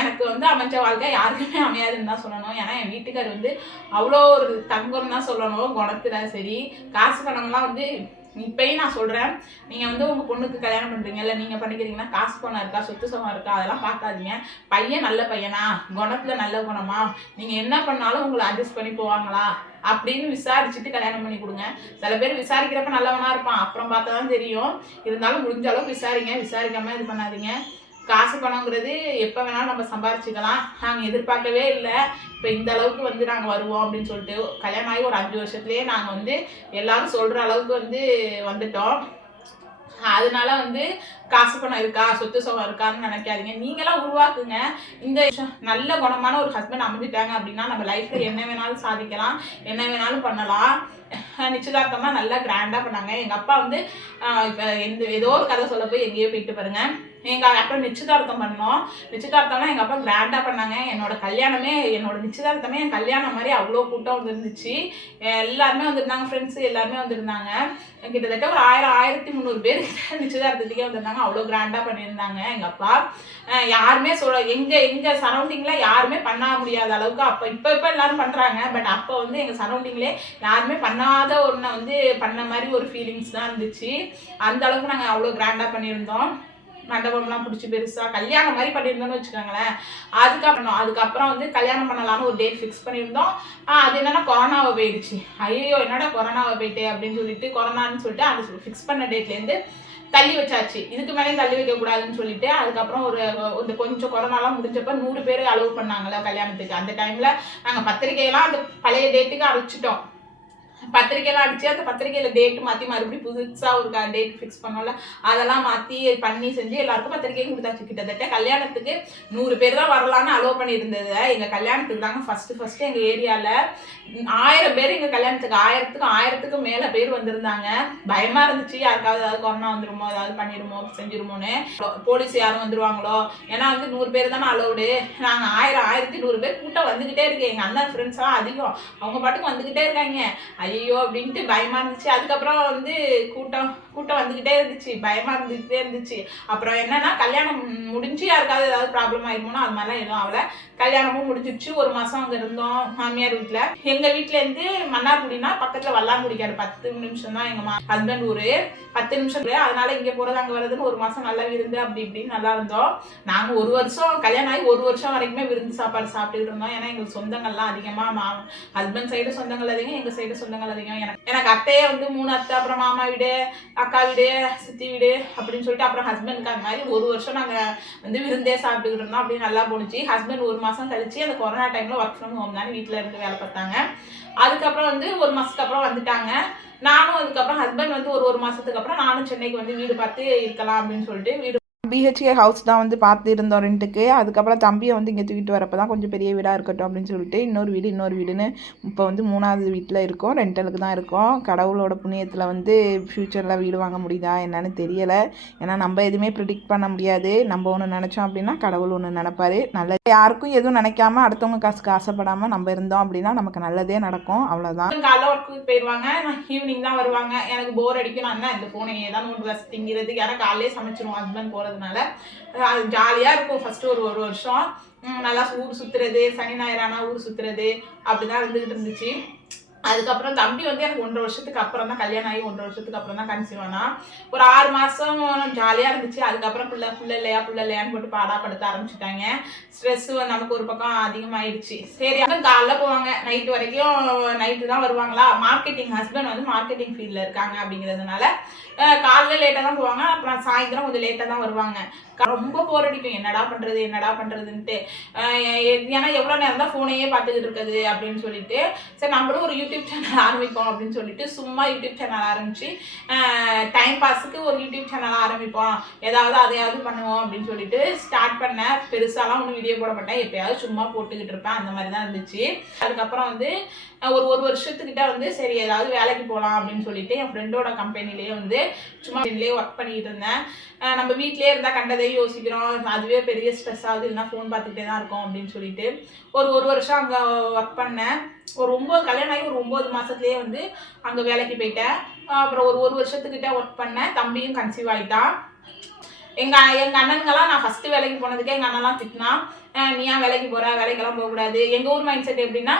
எனக்கு வந்து அமைஞ்ச வாழ்க்கை யாருக்குமே அமையாதுன்னு தான் சொல்லணும். ஏன்னா என் வீட்டுக்கார் வந்து அவ்வளோ ஒரு தங்கம் தான் சொல்லணும். குணத்துல சரி, காசு பணம்லாம் வந்து இப்பயும் நான் சொல்கிறேன், நீங்கள் வந்து உங்கள் பொண்ணுக்கு கல்யாணம் பண்ணுறீங்க, இல்லை நீங்கள் பண்ணிக்கிறீங்கன்னா காசு பணம் இருக்கா, சொத்து சுகம் இருக்கா, அதெல்லாம் பார்க்காதீங்க. பையன் நல்ல பையனா, குணத்தில் நல்ல குணமா, நீங்கள் என்ன பண்ணாலும் உங்களை அட்ஜஸ்ட் பண்ணி போவாங்களா அப்படின்னு விசாரிச்சுட்டு கல்யாணம் பண்ணி கொடுங்க. சில பேர் விசாரிக்கிறப்ப நல்லவனாக இருப்பான், அப்புறம் பார்த்தா தான் தெரியும். இருந்தாலும் முடிஞ்ச அளவுக்கு விசாரிக்காமல் இது பண்ணாதீங்க. காசு பணங்கிறது எப்போ வேணாலும் நம்ம சம்பாரிச்சிக்கலாம். நாங்கள் எதிர்பார்க்கவே இல்லை இப்போ இந்த அளவுக்கு வந்து நாங்கள் வருவோம் அப்படின்னு சொல்லிட்டு. கல்யாணம் ஆகி ஒரு 5 வருஷத்துலேயே நாங்கள் வந்து எல்லாரும் சொல்கிற அளவுக்கு வந்து வந்துட்டோம். அதனால வந்து காசு பணம் இருக்கா, சொத்து சுகம் இருக்கான்னு நினைக்காதீங்க. நீங்களாம் உருவாக்குங்க. இந்த நல்ல குணமான ஒரு ஹஸ்பண்ட் அமைஞ்சிட்டாங்க அப்படின்னா நம்ம லைஃப்பில் என்ன வேணாலும் சாதிக்கலாம், என்ன வேணாலும் பண்ணலாம். நிச்சயதார்த்தமாக நல்லா கிராண்டாக பண்ணாங்க. எங்கள் அப்பா வந்து இப்போ ஏதோ ஒரு கதை சொல்ல போய் எங்கேயோ போயிட்டு பாருங்க. எங்கள் அப்புறம் நிச்சயதார்த்தம் பண்ணோம். நிச்சயதார்த்தம்லாம் எங்கள் அப்பா கிராண்டாக பண்ணாங்க. என்னோட நிச்சயதார்த்தமே என் கல்யாணம் மாதிரி அவ்வளோ கூட்டம் வந்துருந்துச்சு. எல்லாருமே வந்துருந்தாங்க, ஃப்ரெண்ட்ஸு எல்லாருமே வந்துருந்தாங்க. கிட்டத்தட்ட ஒரு 1300 பேர் நிச்சயதார்த்தத்துக்கே வந்திருந்தாங்க. அவ்வளோ கிராண்டாக பண்ணியிருந்தாங்க எங்கள் அப்பா. யாருமே எங்கள் சரௌண்டிங்கில் யாருமே பண்ண முடியாத அளவுக்கு இப்போ எல்லாரும் பண்ணுறாங்க. பட் அப்போ வந்து எங்கள் சரௌண்டிங்லேயே யாருமே பண்ணாத ஒன்றை வந்து பண்ண மாதிரி ஒரு ஃபீலிங்ஸ் தான் இருந்துச்சு. அந்த அளவுக்கு நாங்கள் அவ்வளோ கிராண்டாக பண்ணியிருந்தோம். மண்டபம்லாம் பிடிச்சி பெருசாக கல்யாணம் மாதிரி பண்ணியிருந்தோம்னு வச்சுக்கோங்களேன். அதுக்கப்புறம் வந்து கல்யாணம் பண்ணலான்னு ஒரு டேட் ஃபிக்ஸ் பண்ணியிருந்தோம். அது என்னென்னா கொரோனாவை போயிடுச்சு. ஐயோ என்னடா கொரோனாவை போயிட்டே அப்படின்னு சொல்லிட்டு, கொரோனான்னு சொல்லிட்டு அந்த ஃபிக்ஸ் பண்ண டேட்லேருந்து தள்ளி வச்சாச்சு. இதுக்கு மேலே தள்ளி வைக்கக்கூடாதுன்னு சொல்லிட்டு அதுக்கப்புறம் ஒரு கொஞ்சம் கொரோனாலாம் முடிஞ்சப்போ 100 பேர் அலோவ் பண்ணாங்களே கல்யாணத்துக்கு. அந்த டைமில் நாங்கள் பத்திரிக்கையெல்லாம் அந்த பழைய டேட்டுக்கு அழைச்சிட்டோம். பத்திரிக்கையெல்லாம் அடிச்சு அந்த பத்திரிக்கையில் டேட்டு மாற்றி மறுபடியும் புதுசாக ஒரு டேட் ஃபிக்ஸ் பண்ணோம்ல, அதெல்லாம் மாற்றி பண்ணி செஞ்சு எல்லாருக்கும் பத்திரிக்கையும் கொடுத்தாச்சு. கிட்டத்தட்ட கல்யாணத்துக்கு 100 பேர் தான் வரலான்னு அலோவ் பண்ணியிருந்தது. எங்கள் கல்யாணத்துக்கு தாங்க ஃபஸ்ட்டு எங்கள் ஏரியாவில் 1000 பேர் எங்கள் கல்யாணத்துக்கு 1000க்கும் மேலே பேர் வந்திருந்தாங்க. பயமாக இருந்துச்சு, யாருக்காவது ஏதாவது கொரோனா வந்துருமோ, ஏதாவது பண்ணிடுமோ செஞ்சிருமோன்னு. போலீஸ் யாரும் வந்துருவாங்களோ, ஏன்னா வந்து 100 பேர் தானே அலோவுடு. நாங்கள் 1100 பேர் கூட்டம் வந்துக்கிட்டே இருக்கு. எங்கள் அண்ணன் ஃப்ரெண்ட்ஸ்லாம் அதிகம், அவங்க பாட்டுக்கு வந்துக்கிட்டே இருக்காங்க. ஐயோ அப்படின்ட்டு பயமாக இருந்துச்சு. அதுக்கப்புறம் வந்து கூட்டம் வந்துக்கிட்டே இருந்துச்சு, பயமாக இருந்துச்சு. அப்புறம் என்னன்னா கல்யாணம் முடிஞ்சு யாருக்காவது ஏதாவது ப்ராப்ளம் ஆயிருமோனா அது மாதிரிலாம் எதுவும் ஆகலை. கல்யாணமும் முடிஞ்சிடுச்சு. 1 மாதம் அங்கே இருந்தோம் மாமியார் வீட்டில். எங்கள் வீட்டிலேருந்து மன்னார்குடினா பக்கத்தில் வல்லாங்குடிக்காடு 10 நிமிஷம் தான் எங்கள் ஹஸ்பண்ட் ஊர். 10 நிமிஷம். அதனால இங்கே போகிறது அங்கே வருதுன்னு 1 மாதம் நல்லா விருந்து அப்படி இப்படின்னு நல்லா இருந்தோம். நாங்கள் 1 வருஷம் கல்யாணம் ஆகி 1 வருஷம் வரைக்குமே விருந்து சாப்பாடு சாப்பிட்டுட்டு இருந்தோம். ஏன்னா எங்களுக்கு சொந்தங்கள்லாம் அதிகமாக, ஹஸ்பண்ட் சைடு சொந்தங்கள் அதிகம், எங்கள் சைடு சொந்தங்கள் அதிகம். எனக்கு அத்தையே வந்து 3 அத்தை, அப்புறம் மாமா வீடு, அக்கா வீடு, சித்தி வீடு அப்படின்னு சொல்லிட்டு அப்புறம் ஹஸ்பண்டுக்கு அந்த மாதிரி 1 வருஷம் நாங்கள் வந்து விருந்தே சாப்பிட்டுக்கிட்டு இருந்தோம். அப்படி நல்லா போணுச்சு. ஹஸ்பண்ட் 1 மாதம் கழிச்சு அந்த கொரோனா டைமில் ஒர்க் ஃப்ரம் ஹோம் தானே, வீட்டில் இருந்து வேலை பார்த்தாங்க. அதுக்கப்புறம் வந்து 1 மாதத்துக்கு அப்புறம் வந்துட்டாங்க. நானும் அதுக்கப்புறம் ஹஸ்பண்ட் வந்து ஒரு மாதத்துக்கு அப்புறம் நானும் சென்னைக்கு வந்து வீடு பார்த்து இருக்கலாம் அப்படின்னு சொல்லிட்டு வீடு பிஹெச்கே ஹவுஸ் தான் வந்து பார்த்து இருந்தோம் ரெண்ட்டுக்கு. அதுக்கப்புறம் தம்பியை வந்து இங்கே தூக்கிட்டு வரப்போ தான் கொஞ்சம் பெரிய வீடாக இருக்கட்டும் அப்படின்னு சொல்லிட்டு இன்னொரு வீடுன்னு இப்போ வந்து 3வது வீட்டில் இருக்கோம். ரெண்டலுக்கு தான் இருக்கோம். கடவுளோட புண்ணியத்தில் வந்து ஃப்யூச்சரில் வீடு வாங்க முடியுதா என்னன்னு தெரியலை. ஏன்னா நம்ம எதுவுமே ப்ரிடிக்ட் பண்ண முடியாது. நம்ம ஒன்று நினச்சோம் அப்படின்னா கடவுள் ஒன்று நினைப்பாரு. நல்லது. யாருக்கும் எதுவும் நினைக்காம அடுத்தவங்க காசுக்கு ஆசைப்படாமல் நம்ம இருந்தோம் அப்படின்னா நமக்கு நல்லதே நடக்கும். அவ்வளோதான். காலைல ஒர்க்குக்கு போயிடுவாங்க, நான் ஈவினிங் தான் வருவாங்க. எனக்கு போர் அடிக்கும். நான் என்ன இந்த ஃபோனையே தான் நோட்டு வசதிங்கிறது. ஏன்னா காலையிலே சமைச்சிருவோம் ஹஸ்பண்ட் போகிறதுனால. அது ஜாலியாக இருக்கும். ஃபஸ்ட்டு ஒரு வருஷம் நல்லா ஊர் சுற்றுறது, சனி ஞாயிறானா ஊர் சுற்றுறது அப்படி தான் இருந்துச்சு. அதுக்கப்புறம் தம்பி வந்து எனக்கு 1.5 வருஷத்துக்கு அப்புறம் தான் கல்யாணம் ஆகி 1.5 வருஷத்துக்கு அப்புறம் தான் கன்சீவ் ஆனா. ஒரு 6 மாதம் ஜாலியாக இருந்துச்சு. அதுக்கப்புறம் புள்ள இல்லையான்னு போட்டு பாடாப்படுத்த ஆரம்பிச்சுட்டாங்க. ஸ்ட்ரெஸ்ஸு நமக்கு ஒரு பக்கம் அதிகமாகிடுச்சு. சரி அதான் காலைல போவாங்க, நைட்டு தான் வருவாங்களா. ஹஸ்பண்ட் வந்து மார்க்கெட்டிங் ஃபீல்டில் இருக்காங்க அப்படிங்கிறதுனால காலைல லேட்டாக தான் போவாங்க. அப்புறம் சாயந்தரம் கொஞ்சம் லேட்டாக தான் வருவாங்க. ரொம்ப போர் அடிக்கும். என்னடா பண்ணுறதுன்ட்டு. ஏன்னா எவ்வளோ நேரம் தான் ஃபோனையே பார்த்துக்கிட்டு இருக்குது அப்படின்னு சொல்லிட்டு சரி நம்மளும் ஒரு யூடியூப் சேனல் ஆரம்பிப்போம் அப்படின்னு சொல்லிட்டு சும்மா யூடியூப் சேனல் ஆரம்பித்து டைம் பாஸுக்கு ஒரு யூடியூப் சேனல் ஆரம்பிப்போம், அதையாவது பண்ணுவோம் அப்படின்னு சொல்லிட்டு ஸ்டார்ட் பண்ணேன். பெருசாலாம் ஒன்றும் வீடியோ போட மாட்டேன், எப்பயாவது சும்மா போட்டுக்கிட்டு இருப்பேன். அந்த மாதிரி தான் இருந்துச்சு. அதுக்கப்புறம் வந்து ஒரு வருஷத்துக்கிட்ட வந்து சரி ஏதாவது வேலைக்கு போகலாம் அப்படின்னு சொல்லிட்டு என் ஃப்ரெண்டோட கம்பெனிலேயே வந்து சும்மா ஒர்க் பண்ணிக்கிட்டு இருந்தேன். நம்ம வீட்டிலே இருந்தால் கண்டதே யோசிக்கிறோம், அதுவே பெரிய ஸ்ட்ரெஸ் ஆகுது, இல்லைனா ஃபோன் பார்த்துக்கிட்டே தான் இருக்கோம் அப்படின்னு சொல்லிட்டு ஒரு வருஷம் அங்கே ஒர்க் பண்ணேன். கல்யாணம் ஆகி ஒரு 9 மாதத்துலேயே வந்து அங்கே வேலைக்கு போயிட்டேன். அப்புறம் ஒரு வருஷத்துக்கிட்ட ஒர்க் பண்ணேன். தம்பியும் கன்சீவ் ஆகிட்டான். எங்கள் அண்ணனுங்கெல்லாம் நான் ஃபஸ்ட்டு வேலைக்கு போனதுக்கே எங்கள் அண்ணன்லாம் திட்டினா, நீ ஏன் வேலைக்கு போகிற, வேலைக்கெல்லாம் போகக்கூடாது. எங்கள் ஊர் மைண்ட் செட் எப்படின்னா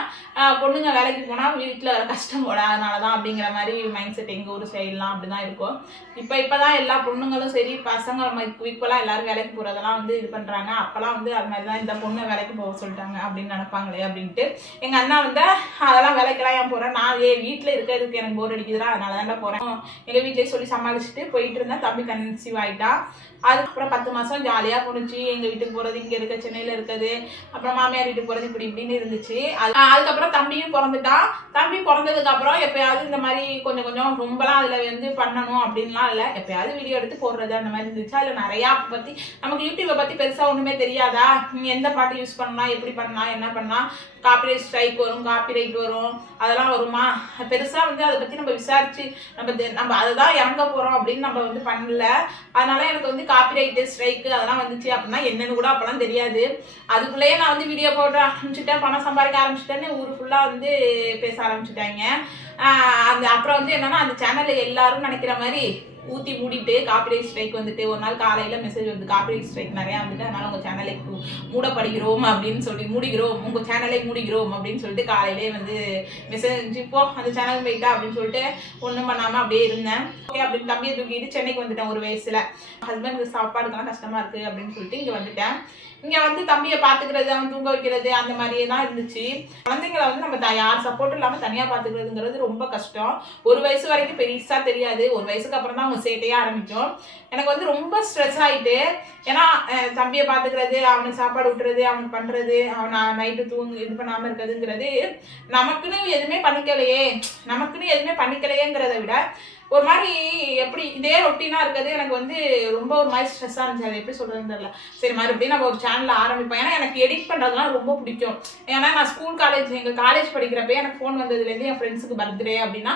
பொண்ணுங்க வேலைக்கு போனால் வீட்டில் வர கஷ்டம் போட, அதனால தான் அப்படிங்கிற மாதிரி மைண்ட் செட் எங்கள் ஊர் சைட்லாம் அப்படி தான் இருக்கும். இப்போ தான் எல்லா பொண்ணுங்களும் சரி பசங்க ஈக்குவலாக எல்லோரும் வேலைக்கு போகிறதெல்லாம் வந்து இது பண்ணுறாங்க. அப்போல்லாம் வந்து அது மாதிரி தான் இந்த பொண்ணை வேலைக்கு போக சொல்லிட்டாங்க அப்படின்னு நினைப்பாங்களே அப்படின்ட்டு. எங்கள் அண்ணா வந்து அதெல்லாம் வேலைக்கெல்லாம் ஏன் போகிறேன், நான் வீட்டில் இருக்கிறதுக்கு எனக்கு போர் அடிக்குதுடா, அதனால தான்டா போகிறேன். எங்கள் வீட்டிலே சொல்லி சமாளிச்சுட்டு போயிட்டு இருந்தேன். தம்பி கன்சீவ் ஆகிட்டான். அதுக்கப்புறம் 10 மாதம் ஜாலியாக போணுச்சு. எங்கள் வீட்டுக்கு போகிறது, இங்கே இருக்க சென்னையில் இருக்குது, அப்புறம் மாமியார் வீட்டுக்கு போகிறது, இப்படின்னு இருந்துச்சு. அதுக்கப்புறம் தம்பியும் பிறந்துட்டான். தம்பி பிறந்ததுக்கப்புறம் எப்போயாவது இந்த மாதிரி கொஞ்சம் ரொம்பலாம் அதில் வந்து பண்ணணும் அப்படின்லாம் இல்லை, எப்போயாவது வீடியோ எடுத்து போடுறது அந்த மாதிரி இருந்துச்சு. அதில் நிறையா பற்றி நமக்கு யூடியூப்பை பற்றி பெருசாக ஒன்றுமே தெரியாதா, எந்த பாட்டு யூஸ் பண்ணலாம், எப்படி பண்ணலாம், என்ன பண்ணலாம், காப்பிரைட் ஸ்ட்ரைக் வரும், காப்பிரைட் வரும், அதெல்லாம் வருமா, பெருசாக வந்து அதை பற்றி நம்ம விசாரித்து நம்ம அதை தான் இறங்க போகிறோம் அப்படின்னு நம்ம வந்து பண்ணல. அதனால எனக்கு வந்து காப்பிரைட்டு ஸ்ட்ரைக்கு அதெல்லாம் வந்துச்சு அப்படின்னா என்னென்னு கூட அப்போலாம் தெரியாது. அதுக்குள்ளேயே நான் வந்து வீடியோ போட ஆரம்பிச்சுட்டேன், பணம் சம்பாதிக்க ஆரம்பிச்சுட்டேன்னு ஊர் ஃபுல்லாக வந்து பேச ஆரம்பிச்சுட்டாங்க. அப்புறம் வந்து என்னன்னா அந்த சேனலில் எல்லாரும் நினைக்கிற மாதிரி ஊற்றி மூடிட்டு காப்பிரைட் ஸ்ட்ரைக் வந்துட்டு ஒரு நாள் காலையில் மெசேஜ் வந்து காப்பிரைட் ஸ்ட்ரைக் நிறையா வந்துட்டு, அதனால் உங்கள் சேனலை மூடப்படுகிறோம் அப்படின்னு சொல்லி உங்கள் சேனலை மூடிக்கிறோம் அப்படின்னு சொல்லிட்டு காலையிலே வந்து மெசேஜ் இப்போ அந்த சேனல் போயிட்டா அப்படின்னு சொல்லிட்டு ஒன்றும் பண்ணாமல் அப்படியே இருந்தேன். ஓகே அப்படின்னு தம்பியை தூக்கிட்டு சென்னைக்கு வந்துட்டேன். ஒரு வயசில் ஹஸ்பண்டுக்கு சாப்பாடுக்கெல்லாம் கஷ்டமாக இருக்குது அப்படின்னு சொல்லிட்டு இங்கே வந்துட்டேன். இங்கே வந்து தம்பியை பார்த்துக்கிறது, அவன் தூங்க வைக்கிறது அந்த மாதிரியே தான் இருந்துச்சு. குழந்தைங்களை வந்து நம்ம யார் சப்போர்ட் இல்லாமல் தனியாக பார்த்துக்கிறதுங்கிறது ரொம்ப கஷ்டம். ஒரு வயசு வரைக்கும் பெருசாக தெரியாது, ஒரு வயசுக்கு அப்புறம் தான் அவங்க சேட்டையே ஆரம்பிக்கும். எனக்கு வந்து ரொம்ப ஸ்ட்ரெஸ் ஆகிட்டு, ஏன்னா தம்பியை பார்த்துக்கிறது, அவனுக்கு சாப்பாடு விட்டுறது, அவனுக்கு பண்ணுறது, அவனை நைட்டு இது பண்ணாமல் இருக்கிறதுங்கிறது நமக்குன்னு எதுவுமே பண்ணிக்கலையேங்கிறத விட ஒரு மாதிரி எப்படி இதே ரொட்டீனாக இருக்கிறது எனக்கு வந்து ரொம்ப ஒரு மாதிரி ஸ்ட்ரெஸ்ஸாக இருந்துச்சு. அது எப்படி சொல்கிறதுன்னு தெரியல. சரி மறுபடியும் நம்ம ஒரு சேனலில் ஆரம்பிப்போம். ஏன்னா எனக்கு எடிட் பண்ணுறதுலாம் ரொம்ப பிடிக்கும். ஏன்னா நான் எங்கள் காலேஜ் படிக்கிறப்ப எனக்கு ஃபோன் வந்ததுலேருந்து என் ஃப்ரெண்ட்ஸுக்கு பர்த்டே அப்படின்னா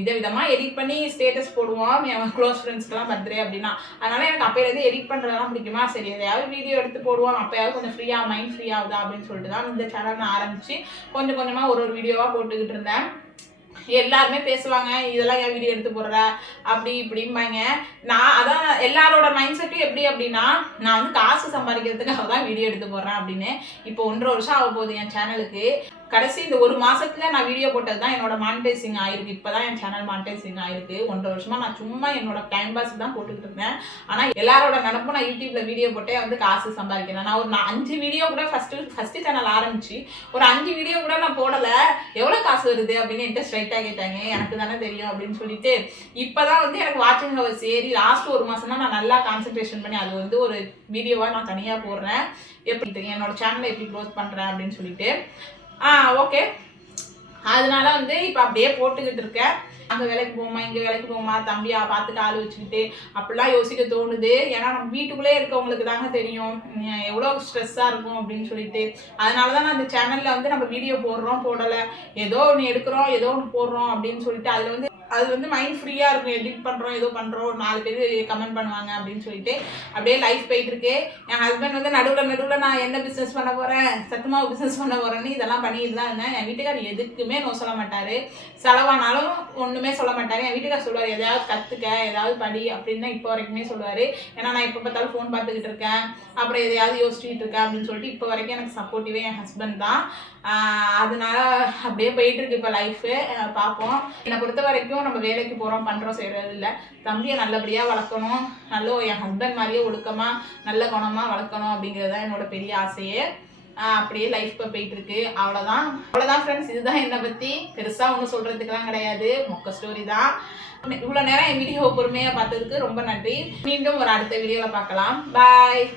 விதவிதமாக எடிட் பண்ணி ஸ்டேட்டஸ் போடுவோம், என் க்ளோஸ் ஃப்ரெண்ட்ஸ்க்கெலாம் பர்த்டே அப்படின்னா. அதனால் எனக்கு அப்போலேருந்து எடிட் பண்ணுறதெல்லாம் பிடிக்குமா, சரி எதையாவது வீடியோ எடுத்து போடுவோம், அப்போயாவது கொஞ்சம் மைண்ட் ஃப்ரீ ஆகுதா அப்படின்னு சொல்லிட்டு தான் இந்த சேனல் நான் ஆரம்பித்து கொஞ்சமாக ஒரு வீடியோவாக போட்டுக்கிட்டு இருந்தேன். எல்லாருமே பேசுவாங்க, இதெல்லாம் என் வீடியோ எடுத்து போடுற அப்படி இப்படிம்பாங்க. நான் அதான் எல்லாரோட மைண்ட் செட்டும் எப்படி அப்படின்னா, நான் வந்து காசு சம்பாதிக்கிறதுக்காக தான் வீடியோ எடுத்து போடுறேன் அப்படின்னு. இப்போ 1.5 வருஷம் ஆக போகுது என் சேனலுக்கு. கடைசி இந்த ஒரு மாசத்துல நான் வீடியோ போட்டது தான் என்னோட மானிட்டைசிங் ஆயிருக்கு. இப்போதான் என் சேனல் மானிட்டைசிங் ஆயிருக்கு. 1.5 வருஷமா நான் சும்மா என்னோட டைம் பாஸ் தான் போட்டுக்கிட்டு இருந்தேன். ஆனா எல்லாரோட நினப்பும் நான் யூடியூப்ல வீடியோ போட்டே வந்து காசு சம்பாதிக்கிறேன். நான் ஒரு 5 வீடியோ கூட ஃபர்ஸ்ட் சேனல் ஆரம்பிச்சு ஒரு 5 வீடியோ கூட நான் போடல, எவ்வளவு காசு வருது அப்படின்னு என்கிட்ட ஸ்ட்ரைட்டா கேட்டாங்க. எனக்கு தானே தெரியும் அப்படின்னு சொல்லிட்டு இப்பதான் வந்து எனக்கு வாட்சிங் ஹவர்ஸ் ஏறி லாஸ்ட் ஒரு மாசம் தான் நான் நல்லா கான்சென்ட்ரேஷன் பண்ணி அது வந்து ஒரு வீடியோவா நான் தனியா போடுறேன். எப்படி என்னோட சேனலை எப்படி க்ரோத் பண்றேன் அப்படின்னு சொல்லிட்டு ஓகே. அதனால வந்து இப்போ அப்படியே போட்டுக்கிட்டு இருக்கேன். அங்கே வேலைக்கு போகுமா இங்கே வேலைக்கு போகுமா தம்பியா பார்த்துட்டு ஆள் வச்சுக்கிட்டு அப்படிலாம் யோசிக்க தோணுது. ஏன்னா நம்ம வீட்டுக்குள்ளே இருக்கவங்களுக்கு தாங்க தெரியும் எவ்வளோ ஸ்ட்ரெஸ்ஸாக இருக்கும் அப்படின்னு சொல்லிட்டு. அதனால தான் நான் அந்த சேனலில் வந்து நம்ம வீடியோ போடுறோம் போடலை, ஏதோ ஒன்று எடுக்கிறோம் ஏதோ ஒன்று போடுறோம் அப்படின்னு சொல்லிட்டு அது வந்து மைண்ட் ஃப்ரீயாக இருக்கும். எடிட் பண்ணுறோம் ஏதோ பண்ணுறோம் 4 பேர் கமெண்ட் பண்ணுவாங்க அப்படின்னு சொல்லிட்டு அப்படியே லைஃப் போயிட்டு இருக்கு. என் ஹஸ்பண்ட் வந்து நடுவில் நான் என்ன பிஸ்னஸ் பண்ண போகிறேன், சத்துமாவு பிஸ்னஸ் பண்ண போகிறேன்னு இதெல்லாம் பண்ணிட்டு தான் இருந்தேன். என் வீட்டுக்கார் எதுக்குமே நோ சொல்ல மாட்டார், செலவானாலும் ஒன்றுமே சொல்ல மாட்டார். என் வீட்டுக்கார் சொல்லுவார் எதாவது கற்றுக்க ஏதாவது படி அப்படின்னு தான் இப்போ வரைக்குமே சொல்லுவார். ஏன்னா நான் எப்போ பார்த்தாலும் ஃபோன் பார்த்துக்கிட்டு இருக்கேன், அப்புறம் எதையாவது யோசிச்சுட்டு இருக்கேன் அப்படின்னு சொல்லிட்டு இப்போ வரைக்கும் எனக்கு சப்போர்ட்டிவே என் ஹஸ்பண்ட் தான். அதனால அப்படியே போயிட்டு இருக்கு இப்போ லைஃபு. பார்ப்போம். என்னை பொறுத்த வரைக்கும் நம்ம வேலைக்கு போகிறோம் பண்ணுறோம் செய்கிறது இல்லை, தம்பியை நல்லபடியாக வளர்க்கணும், நல்ல என் ஹஸ்பண்ட் மாதிரியே ஒழுக்கமாக நல்ல குணமாக வளர்க்கணும் அப்படிங்கிறது தான் என்னோட பெரிய ஆசையே. அப்படியே லைஃப் இப்போ போயிட்டு இருக்கு. அவ்வளோதான் ஃப்ரெண்ட்ஸ். இதுதான் என்னை பற்றி, பெருசாக ஒன்றும் சொல்கிறதுக்கெல்லாம் கிடையாது, மொக்க ஸ்டோரி தான். இவ்வளோ நேரம் என் வீடியோவை பொறுமையாக பார்த்ததுக்கு ரொம்ப நன்றி. மீண்டும் ஒரு அடுத்த வீடியோவில் பார்க்கலாம். பாய்.